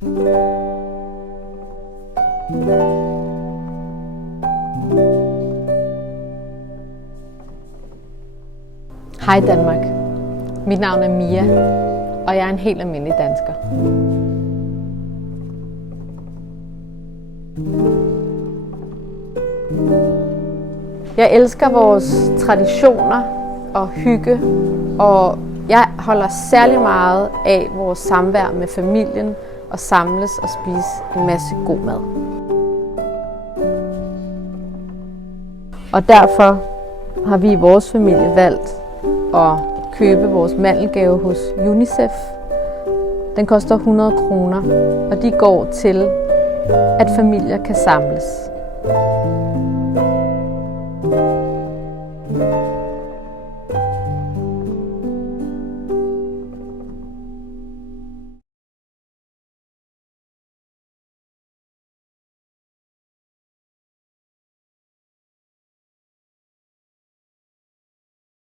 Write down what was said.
Hej Danmark. Mit navn er Mia, og jeg er en helt almindelig dansker. Jeg elsker vores traditioner og hygge, og jeg holder særlig meget af vores samvær med familien og samles og spise en masse god mad. Og derfor har vi i vores familie valgt at købe vores mandelgave hos UNICEF. Den koster 100 kroner, og de går til, at familier kan samles.